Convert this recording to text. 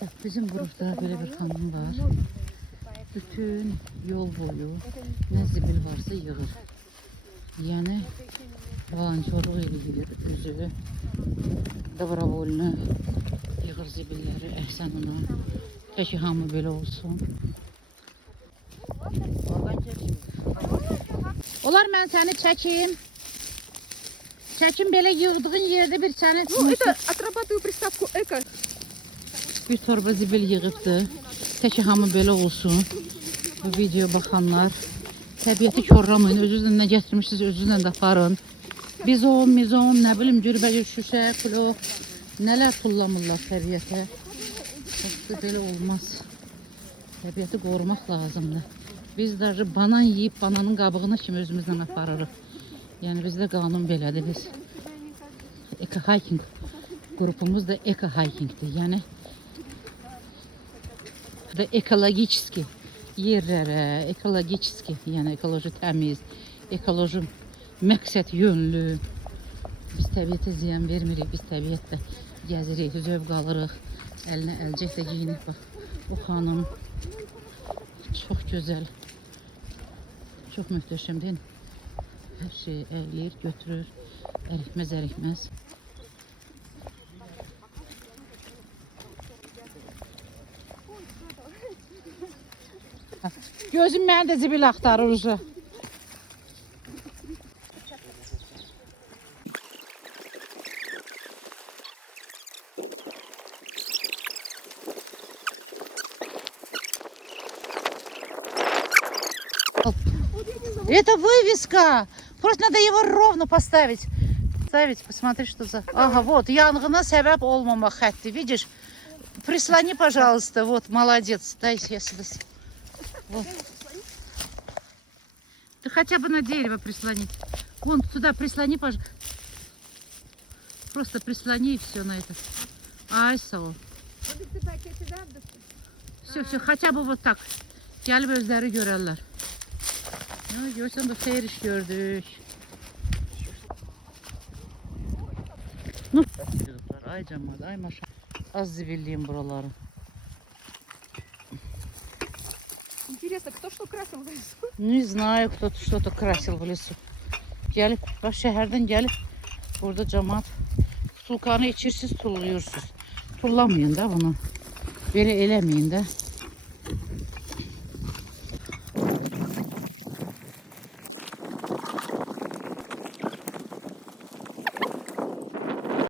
Bak, bizim burada böyle bir hanım var. Bütün yol boyu ne zibil varsa yığır. Yani volontyorluq eləyir, üzü dobrovolni yığır zibilləri, əhsən ona. Təki hamı belə olsun. Olar mən səni çəkim. Çəkim belə yığdığın yerdə bir səni... Ну, это отрабатываю приставку эко. Bir torba zibil yığıbdı. Təki hamı belə olsun. Bu video baxanlar. Təbiəti korlamayın. Özünüzlə nə gətirmişsiniz, özünüzlə də aparın. Bizon, mizon, nə bilim, cürbəcür, şüşə, plok. Nələr tullamırlar təbiətə. Yoxsa belə olmaz. Təbiəti qorumaq lazımdır. Biz də banan yeyib, bananın qabığına kimi özümüzlə aparırıq. Yəni bizdə qanun belədir. Biz eco-hiking qrupumuz da eco-hikingdir. Yəni da ekologически yerlərə, ekologически, yəni ekoloji təmiz, ekoloji məqsəd yönlü. Biz təbiətə ziyan vermirik, biz təbiətdə gəzirik, zövq alırıq. Əlinə əlcək də giyinib, bax. O xanım çox gözəl, çox möhtəşəmdir. Hər şeyi ələyir, götürür, ərikməz. Gözüm məni də zibil axtarır uca. Это вывеска. Просто надо его ровно поставить. Посмотри, что за... Ага, вот, yanğına səbəb olmamaq xətti. Видишь? Прислони, пожалуйста. Вот, молодец. Дай я сюда. Вот. Ты хотя бы на дерево прислони. Вон, сюда прислони, пожалуйста. Просто прислони и все на это. Айсо. Все, хотя бы вот tak. Gəlib özləri görərlər. Görsən bu xeyir iş gördük. Ay cəmaat, ay maşallah. Az zibilliyim buraları. Интересно, кто что красил в лесу? Не знаю, кто что-то красил в лесу. Gəlib, bax şəhərdən gəlib. Burada cəmaat tulkanı içirsiniz, tulluyursunuz. Tullamayın da bunu. Belə eləməyin də.